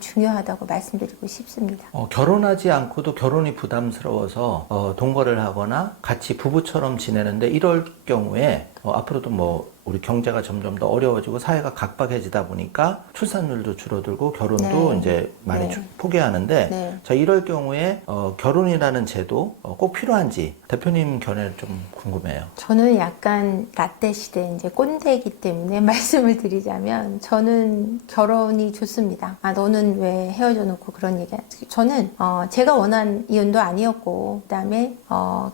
중요하다고 말씀드리고 싶습니다. 결혼하지 않고도 결혼이 부담스러워서 동거를 하거나 같이 부부처럼 지내는데 이럴 경우에 앞으로도 뭐 우리 경제가 점점 더 어려워지고 사회가 각박해지다 보니까 출산율도 줄어들고 결혼도 네. 이제 많이 네. 포기하는데 네. 자, 이럴 경우에 결혼이라는 제도 꼭 필요한지 대표님 견해를 좀 궁금해요. 저는 약간 라떼 시대 이제 꼰대이기 때문에 말씀을 드리자면 저는 결혼이 좋습니다. 너는 왜 헤어져 놓고 그런 얘기하지? 저는 제가 원한 이혼도 아니었고 그다음에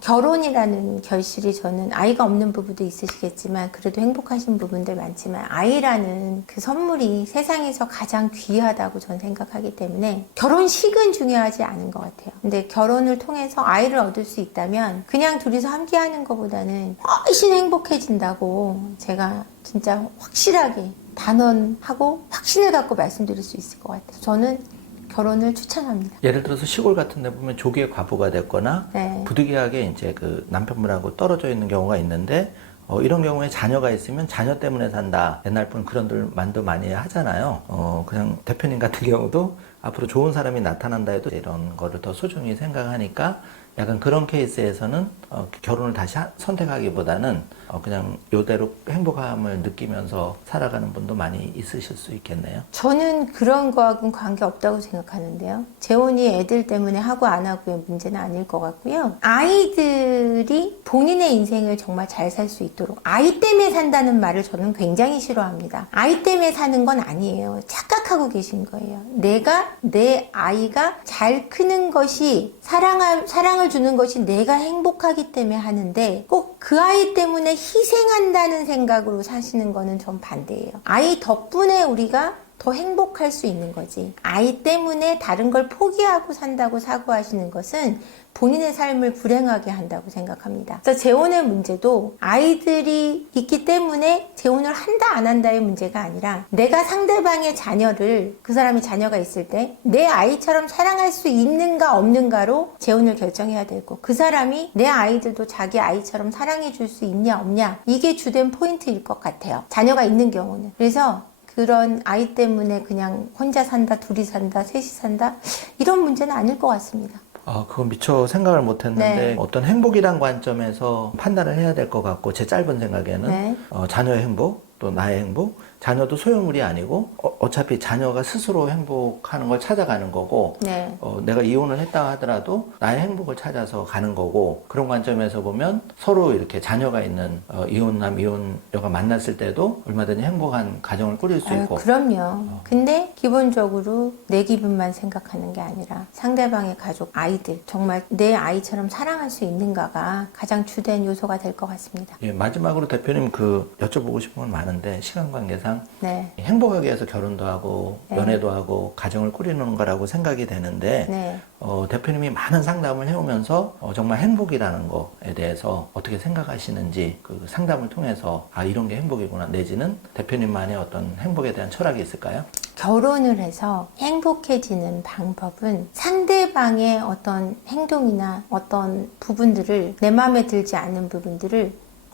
결혼이라는 결실이 저는 아이가 없는 부부도 있으시겠지만 그래도 행복하신 부분들 많지만 아이라는 그 선물이 세상에서 가장 귀하다고 저는 생각하기 때문에 결혼식은 중요하지 않은 것 같아요. 근데 결혼을 통해서 아이를 얻을 수 있다면 그냥 둘이서 함께 하는 것보다는 훨씬 행복해진다고 제가 진짜 확실하게 단언하고 확신을 갖고 말씀드릴 수 있을 것 같아요. 저는 결혼을 추천합니다. 예를 들어서 시골 같은 데 보면 조기에 과부가 됐거나 네. 부득이하게 이제 그 남편분하고 떨어져 있는 경우가 있는데 이런 경우에 자녀가 있으면 자녀 때문에 산다. 옛날 분 그런 말도 많이 하잖아요. 그냥 대표님 같은 경우도 앞으로 좋은 사람이 나타난다 해도 이런 거를 더 소중히 생각하니까 약간 그런 케이스에서는 결혼을 다시 선택하기보다는 그냥 이대로 행복함을 느끼면서 살아가는 분도 많이 있으실 수 있겠네요. 저는 그런 거하고는 관계없다고 생각하는데요. 재혼이 애들 때문에 하고 안 하고의 문제는 아닐 것 같고요. 아이들이 본인의 인생을 정말 잘 살 수 있도록 아이 때문에 산다는 말을 저는 굉장히 싫어합니다. 아이 때문에 사는 건 아니에요. 착각하고 계신 거예요. 내 아이가 잘 크는 것이 사랑을 주는 것이 내가 행복하기 때문에 하는데 꼭 그 아이 때문에 희생한다는 생각으로 사시는 거는 전 반대예요. 아이 덕분에 우리가 더 행복할 수 있는 거지. 아이 때문에 다른 걸 포기하고 산다고 사고하시는 것은 본인의 삶을 불행하게 한다고 생각합니다. 그래서 재혼의 문제도 아이들이 있기 때문에 재혼을 한다 안 한다의 문제가 아니라 내가 상대방의 자녀를 그 사람이 자녀가 있을 때 내 아이처럼 사랑할 수 있는가 없는가로 재혼을 결정해야 되고 그 사람이 내 아이들도 자기 아이처럼 사랑해 줄 수 있냐 없냐 이게 주된 포인트일 것 같아요. 자녀가 있는 경우는. 그래서 그런 아이 때문에 그냥 혼자 산다, 둘이 산다, 셋이 산다 이런 문제는 아닐 것 같습니다. 그건 미처 생각을 못 했는데 네. 어떤 행복이란 관점에서 판단을 해야 될 것 같고 제 짧은 생각에는 네. 자녀의 행복 또 나의 행복 자녀도 소유물이 아니고 어차피 자녀가 스스로 행복하는 걸 찾아가는 거고 네. 내가 이혼을 했다 하더라도 나의 행복을 찾아서 가는 거고 그런 관점에서 보면 서로 이렇게 자녀가 있는 이혼남 이혼녀가 만났을 때도 얼마든지 행복한 가정을 꾸릴 수 있고 그럼요. 근데 기본적으로 내 기분만 생각하는 게 아니라 상대방의 가족, 아이들 정말 내 아이처럼 사랑할 수 있는가가 가장 주된 요소가 될 것 같습니다. 예, 마지막으로 대표님 여쭤보고 싶은 건 많은데 시간 관계상 네. 행복하기 위해서 결혼도 하고 네. 연애도 하고 가정을 꾸리는 거라고 생각이 되는데 네. 대표님이 많은 상담을 해오면서 정말 행복이라는 거에 대해서 어떻게 생각하시는지 그 상담을 통해서 이런 게 행복이구나 내지는 대표님만의 어떤 행복에 대한 철학이 있을까요? 결혼을 해서 행복해지는 방법은 상대방의 어떤 행동이나 어떤 부분들을 내 마음에 들지 않는 부분들을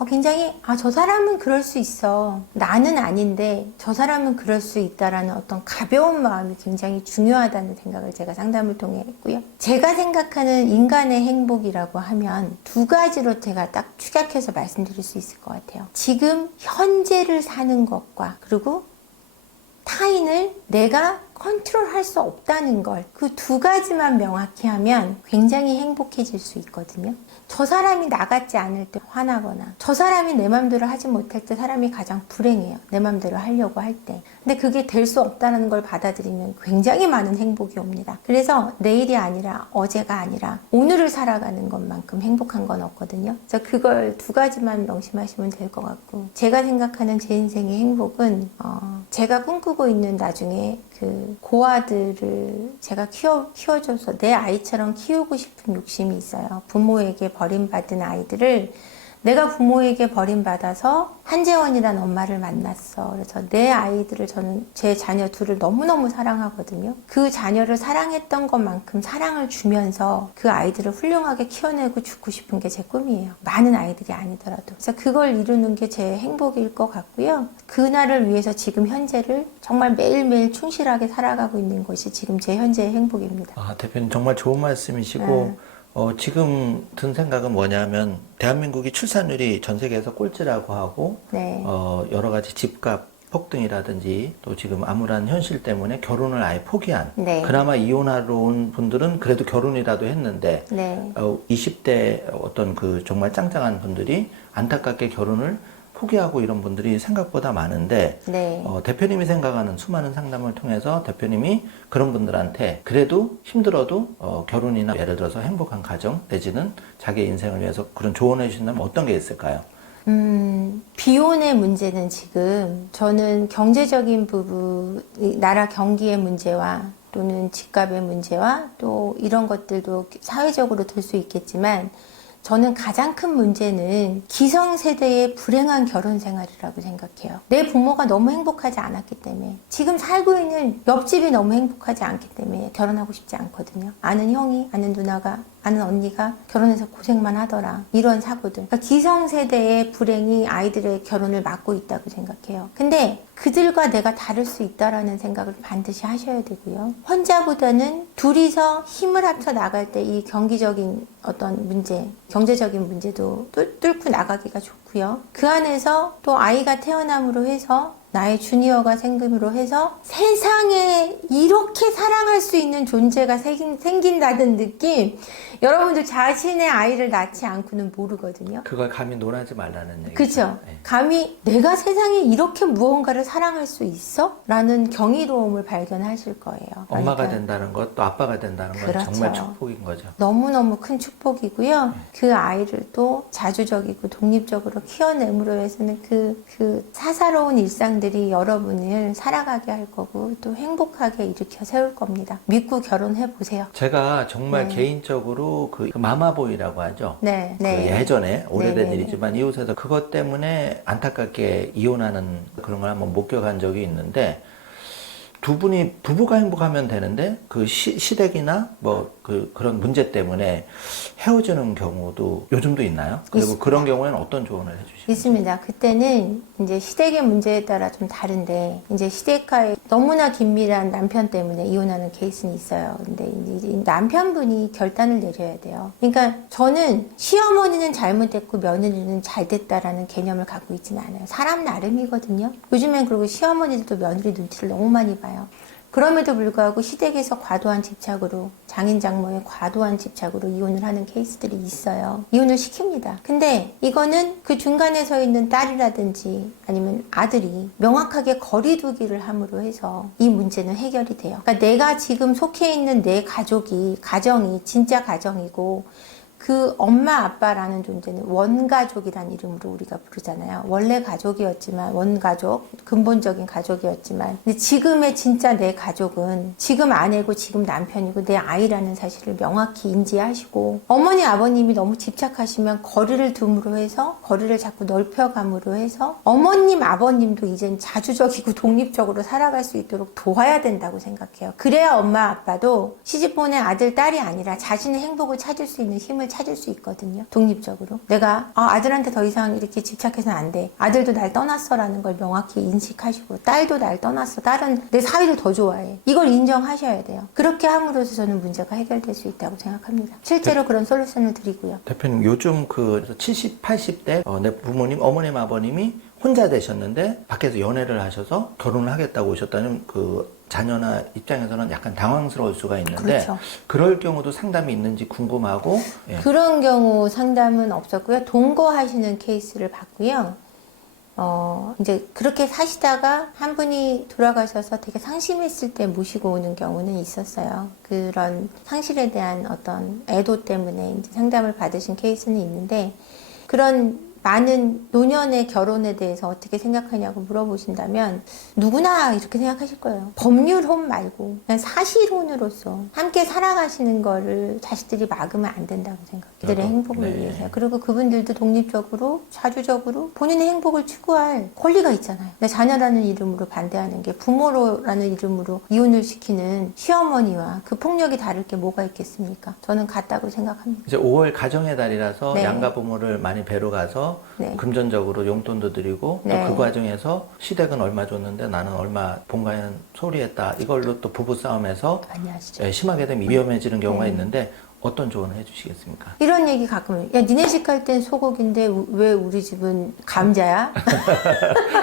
굉장히 저 사람은 그럴 수 있어. 나는 아닌데 저 사람은 그럴 수 있다라는 어떤 가벼운 마음이 굉장히 중요하다는 생각을 제가 상담을 통해 했고요. 제가 생각하는 인간의 행복이라고 하면 두 가지로 제가 딱 축약해서 말씀드릴 수 있을 것 같아요. 지금 현재를 사는 것과 그리고 타인을 내가 컨트롤할 수 없다는 걸 그 두 가지만 명확히 하면 굉장히 행복해질 수 있거든요. 저 사람이 나 같지 않을 때 화나거나 저 사람이 내 맘대로 하지 못할 때 사람이 가장 불행해요. 내 맘대로 하려고 할 때. 근데 그게 될 수 없다는 걸 받아들이면 굉장히 많은 행복이 옵니다. 그래서 내일이 아니라 어제가 아니라 오늘을 살아가는 것만큼 행복한 건 없거든요. 그래서 그걸 두 가지만 명심하시면 될 것 같고 제가 생각하는 제 인생의 행복은 제가 꿈꾸고 있는 나중에 그 고아들을 제가 키워줘서 내 아이처럼 키우고 싶은 욕심이 있어요. 부모에게 버림받은 아이들을 내가 부모에게 버림받아서 한재원이란 엄마를 만났어. 그래서 내 아이들을 저는 제 자녀 둘을 너무너무 사랑하거든요. 그 자녀를 사랑했던 것만큼 사랑을 주면서 그 아이들을 훌륭하게 키워내고 죽고 싶은 게 제 꿈이에요. 많은 아이들이 아니더라도. 그래서 그걸 이루는 게 제 행복일 것 같고요. 그날을 위해서 지금 현재를 정말 매일매일 충실하게 살아가고 있는 것이 지금 제 현재의 행복입니다. 아, 대표님 정말 좋은 말씀이시고 지금 든 생각은 뭐냐면 대한민국이 출산율이 전 세계에서 꼴찌라고 하고 네. 여러 가지 집값 폭등이라든지 또 지금 암울한 현실 때문에 결혼을 아예 포기한 네. 그나마 이혼하러 온 분들은 그래도 결혼이라도 했는데 네. 20대 어떤 그 정말 짱짱한 분들이 안타깝게 결혼을 포기하고 이런 분들이 생각보다 많은데 네. 대표님이 생각하는 수많은 상담을 통해서 대표님이 그런 분들한테 그래도 힘들어도 결혼이나 예를 들어서 행복한 가정 내지는 자기 인생을 위해서 그런 조언해 주신다면 어떤 게 있을까요? 비혼의 문제는 지금 저는 경제적인 부분, 나라 경기의 문제와 또는 집값의 문제와 또 이런 것들도 사회적으로 들 수 있겠지만 저는 가장 큰 문제는 기성세대의 불행한 결혼 생활이라고 생각해요. 내 부모가 너무 행복하지 않았기 때문에 지금 살고 있는 옆집이 너무 행복하지 않기 때문에 결혼하고 싶지 않거든요. 아는 형이, 아는 누나가, 아는 언니가 결혼해서 고생만 하더라. 이런 사고들. 그러니까 기성세대의 불행이 아이들의 결혼을 막고 있다고 생각해요. 근데 그들과 내가 다를 수 있다라는 생각을 반드시 하셔야 되고요. 혼자보다는 둘이서 힘을 합쳐 나갈 때 이 경기적인 어떤 문제, 경제적인 문제도 뚫고 나가기가 좋고요. 그 안에서 또 아이가 태어남으로 해서 나의 주니어가 생김으로 해서 세상에 이렇게 사랑할 수 있는 존재가 생긴다는 느낌, 여러분들 자신의 아이를 낳지 않고는 모르거든요. 그걸 감히 논하지 말라는 얘기죠. 그렇죠. 네. 감히 내가 세상에 이렇게 무언가를 사랑할 수 있어? 라는 경이로움을 발견하실 거예요. 엄마가 그러니까 된다는 것, 또 아빠가 된다는 건 그렇죠. 정말 축복인 거죠. 너무너무 큰 축복이고요. 그 아이를 또 자주적이고 독립적으로 키워냄으로 해서는 그 사사로운 일상들이 여러분을 살아가게 할 거고 또 행복하게 일으켜 세울 겁니다. 믿고 결혼해 보세요. 제가 정말 네. 개인적으로 그 마마보이라고 하죠. 네, 그 네. 예전에 오래된 네. 일이지만 이웃에서 그것 때문에 안타깝게 이혼하는 그런 걸 한번 목격한 적이 있는데 두 분이 부부가 행복하면 되는데 그 시댁이나 뭐 그런 문제 때문에 헤어지는 경우도 요즘도 있나요? 그리고 있습니다. 그런 경우에는 어떤 조언을 해주시나요? 있습니다. 그때는 이제 시댁의 문제에 따라 좀 다른데 이제 시댁과의 너무나 긴밀한 남편 때문에 이혼하는 케이스는 있어요. 근데 이제 이 남편분이 결단을 내려야 돼요. 그러니까 저는 시어머니는 잘못됐고 며느리는 잘됐다라는 개념을 갖고 있지는 않아요. 사람 나름이거든요. 요즘엔 그리고 시어머니들도 며느리 눈치를 너무 많이 봐요. 그럼에도 불구하고 시댁에서 과도한 집착으로 장인 장모의 과도한 집착으로 이혼을 하는 케이스들이 있어요. 이혼을 시킵니다. 근데 이거는 그 중간에 서 있는 딸이라든지 아니면 아들이 명확하게 거리두기를 함으로 해서 이 문제는 해결이 돼요. 그러니까 내가 지금 속해 있는 내 가정이 진짜 가정이고 그 엄마 아빠라는 존재는 원가족이라는 이름으로 우리가 부르잖아요. 원래 가족이었지만 원가족, 근본적인 가족이었지만 근데 지금의 진짜 내 가족은 지금 아내고 지금 남편이고 내 아이라는 사실을 명확히 인지하시고 어머니 아버님이 너무 집착하시면 거리를 둠으로 해서 거리를 자꾸 넓혀감으로 해서 어머님 아버님도 이젠 자주적이고 독립적으로 살아갈 수 있도록 도와야 된다고 생각해요. 그래야 엄마 아빠도 시집 보낸 아들 딸이 아니라 자신의 행복을 찾을 수 있는 힘을 찾을 수 있거든요. 독립적으로. 내가 아들한테 더 이상 이렇게 집착해서는 안 돼. 아들도 날 떠났어라는 걸 명확히 인식하시고 딸도 날 떠났어. 딸은 내 사위를 더 좋아해. 이걸 인정하셔야 돼요. 그렇게 함으로써 저는 문제가 해결될 수 있다고 생각합니다. 실제로 그런 솔루션을 드리고요. 대표님 요즘 그 70, 80대 내 부모님, 어머님, 아버님이 혼자 되셨는데 밖에서 연애를 하셔서 결혼을 하겠다고 오셨다는 그 자녀나 입장에서는 약간 당황스러울 수가 있는데 그렇죠. 그럴 경우도 상담이 있는지 궁금하고 예. 그런 경우 상담은 없었고요. 동거하시는 케이스를 봤고요. 이제 그렇게 사시다가 한 분이 돌아가셔서 되게 상심했을 때 모시고 오는 경우는 있었어요. 그런 상실에 대한 어떤 애도 때문에 이제 상담을 받으신 케이스는 있는데 그런 많은 노년의 결혼에 대해서 어떻게 생각하냐고 물어보신다면 누구나 이렇게 생각하실 거예요. 법률혼 말고 그냥 사실혼으로서 함께 살아가시는 거를 자식들이 막으면 안 된다고 생각해요. 그들의 행복을 네. 위해서. 그리고 그분들도 독립적으로 자주적으로 본인의 행복을 추구할 권리가 있잖아요. 내 자녀라는 이름으로 반대하는 게 부모로라는 이름으로 이혼을 시키는 시어머니와 그 폭력이 다를 게 뭐가 있겠습니까? 저는 같다고 생각합니다. 이제 5월 가정의 달이라서 네. 양가 부모를 많이 뵈러 가서 네. 금전적으로 용돈도 드리고 네. 또 그 과정에서 시댁은 얼마 줬는데 나는 얼마 본가엔 소리했다. 이걸로 또 부부 싸움에서 많이 하시죠. 심하게 되면 위험해지는 경우가 네. 있는데 어떤 조언을 해주시겠습니까? 이런 얘기 가끔 해요. 야, 니네 집 갈 땐 소고기인데 왜 우리 집은 감자야?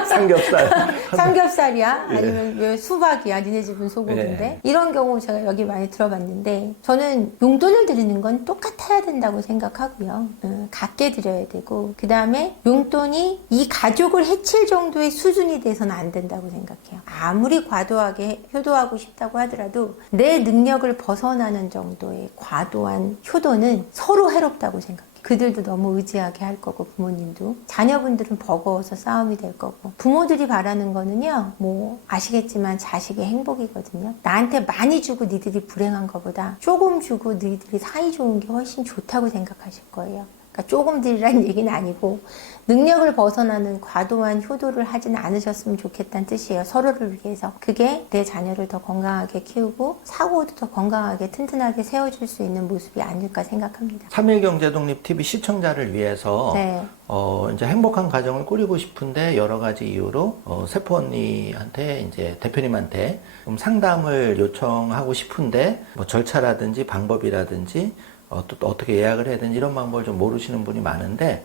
삼겹살. 삼겹살이야? 아니면 왜 수박이야? 니네 집은 소고기인데? 네. 이런 경우 제가 여기 많이 들어봤는데 저는 용돈을 드리는 건 똑같아야 된다고 생각하고요. 같게 드려야 되고 그 다음에 용돈이 이 가족을 해칠 정도의 수준이 돼서는 안 된다고 생각해요. 아무리 과도하게 효도하고 싶다고 하더라도 내 능력을 벗어나는 정도의 과도한 효도는 서로 해롭다고 생각해요. 그들도 너무 의지하게 할 거고 부모님도 자녀분들은 버거워서 싸움이 될 거고 부모들이 바라는 거는요 뭐 아시겠지만 자식의 행복이거든요. 나한테 많이 주고 니들이 불행한 것보다 조금 주고 니들이 사이 좋은 게 훨씬 좋다고 생각하실 거예요. 그러니까 조금 드리라는 얘기는 아니고 능력을 벗어나는 과도한 효도를 하지는 않으셨으면 좋겠다는 뜻이에요. 서로를 위해서. 그게 내 자녀를 더 건강하게 키우고 사고도 더 건강하게 튼튼하게 세워줄 수 있는 모습이 아닐까 생각합니다. 3.1경제독립TV 시청자를 위해서 네. 이제 행복한 가정을 꾸리고 싶은데 여러 가지 이유로 세포 언니한테 이제 대표님한테 좀 상담을 요청하고 싶은데 뭐 절차라든지 방법이라든지 또 어떻게 예약을 해야 되는지 이런 방법을 좀 모르시는 분이 많은데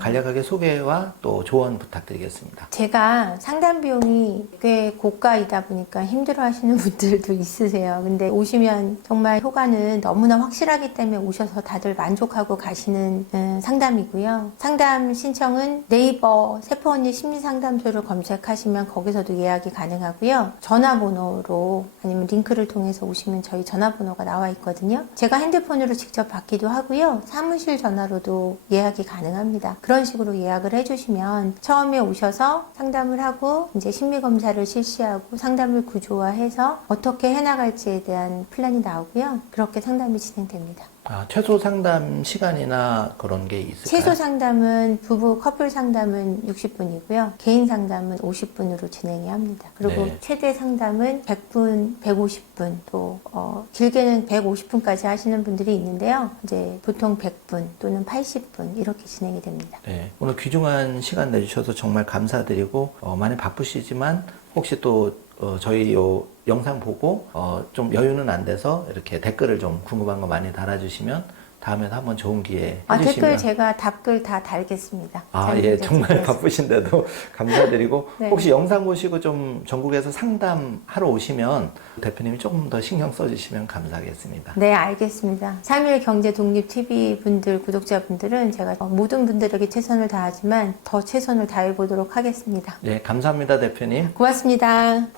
간략하게 소개와 또 조언 부탁드리겠습니다. 제가 상담 비용이 꽤 고가이다 보니까 힘들어 하시는 분들도 있으세요. 근데 오시면 정말 효과는 너무나 확실하기 때문에 오셔서 다들 만족하고 가시는 상담이고요. 상담 신청은 네이버 세포언니 심리상담소를 검색하시면 거기서도 예약이 가능하고요. 전화번호로 아니면 링크를 통해서 오시면 저희 전화번호가 나와 있거든요. 제가 핸드폰으로 직접 받기도 하고요. 사무실 전화로도 예약이 가능합니다. 그런 식으로 예약을 해주시면 처음에 오셔서 상담을 하고 이제 심리검사를 실시하고 상담을 구조화해서 어떻게 해나갈지에 대한 플랜이 나오고요. 그렇게 상담이 진행됩니다. 최소 상담 시간이나 그런 게 있을까요? 최소 상담은 부부 커플 상담은 60분이고요. 개인 상담은 50분으로 진행이 합니다. 그리고 네. 최대 상담은 100분, 150분 또 길게는 150분까지 하시는 분들이 있는데요. 이제 보통 100분 또는 80분 이렇게 진행이 됩니다. 네, 오늘 귀중한 시간 내주셔서 정말 감사드리고 많이 바쁘시지만 혹시 또 저희 요 영상 보고 좀 여유는 안 돼서 이렇게 댓글을 좀 궁금한 거 많이 달아주시면 다음에도 한번 좋은 기회 해주시면 댓글 제가 답글 다 달겠습니다. 예, 정말 바쁘신데도 감사드리고 네. 혹시 영상 보시고 좀 전국에서 상담하러 오시면 대표님이 조금 더 신경 써주시면 감사하겠습니다. 네, 알겠습니다. 3.1 경제 독립 TV 분들, 구독자분들은 제가 모든 분들에게 최선을 다하지만 더 최선을 다해 보도록 하겠습니다. 네, 감사합니다, 대표님. 고맙습니다.